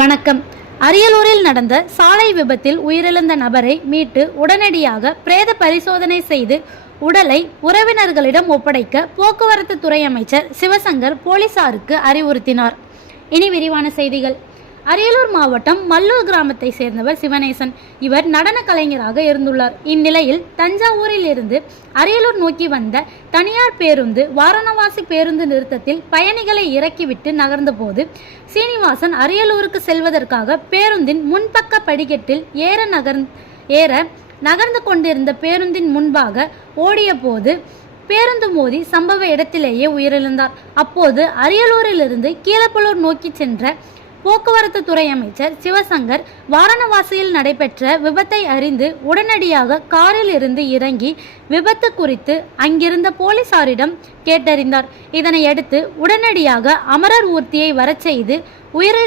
வணக்கம். அரியலூரில் நடந்த சாலை விபத்தில் உயிரிழந்த நபரை மீட்டு உடனடியாக பிரேத பரிசோதனை செய்து உடலை உறவினர்களிடம் ஒப்படைக்க போக்குவரத்து துறை அமைச்சர் சிவசங்கர் போலீசாருக்கு அறிவுறுத்தினார். இனி விரிவான செய்திகள். அரியலூர் மாவட்டம் மல்லூர் கிராமத்தை சேர்ந்தவர் சிவனேசன். இவர் நடன கலைஞராக இருந்துள்ளார். இந்நிலையில் தஞ்சாவூரில் இருந்து அரியலூர் நோக்கி வந்த தனியார் பேருந்து வாரணவாசி பேருந்து நிறுத்தத்தில் பயணிகளை இறக்கிவிட்டு நகர்ந்தபோது சீனிவாசன் அரியலூருக்கு செல்வதற்காக பேருந்தின் முன்பக்க படிக்கட்டில் ஏற நகர் ஏற நகர்ந்து கொண்டிருந்த பேருந்தின் முன்பாக ஓடிய போது பேருந்து மோதி சம்பவ இடத்திலேயே உயிரிழந்தார். அப்போது அரியலூரிலிருந்து கீழப்பலூர் நோக்கி சென்ற போக்குவரத்து துறை அமைச்சர் சிவசங்கர் வாரணவாசியில் நடைபெற்ற விபத்தை அறிந்து உடனடியாக காரில் இருந்து இறங்கி விபத்து குறித்து அங்கிருந்த போலீசாரிடம் கேட்டறிந்தார். இதனையடுத்து உடனடியாக அமரர் ஊர்த்தியை வரச் செய்து உயிர்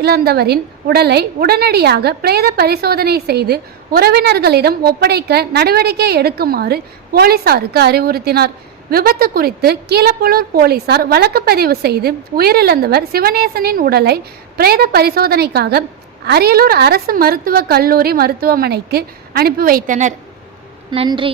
இழந்தவரின் உடலை உடனடியாக பிரேத பரிசோதனை செய்து உறவினர்களிடம் ஒப்படைக்க நடவடிக்கை எடுக்குமாறு போலீசாருக்கு அறிவுறுத்தினார். விபத்து குறித்து கீழப்பலூர் போலீசார் வழக்கு பதிவு செய்து உயிரிழந்தவர் சிவநேசனின் உடலை பிரேத பரிசோதனைக்காக அரியலூர் அரசு மருத்துவக் கல்லூரி மருத்துவமனைக்கு அனுப்பி வைத்தனர். நன்றி.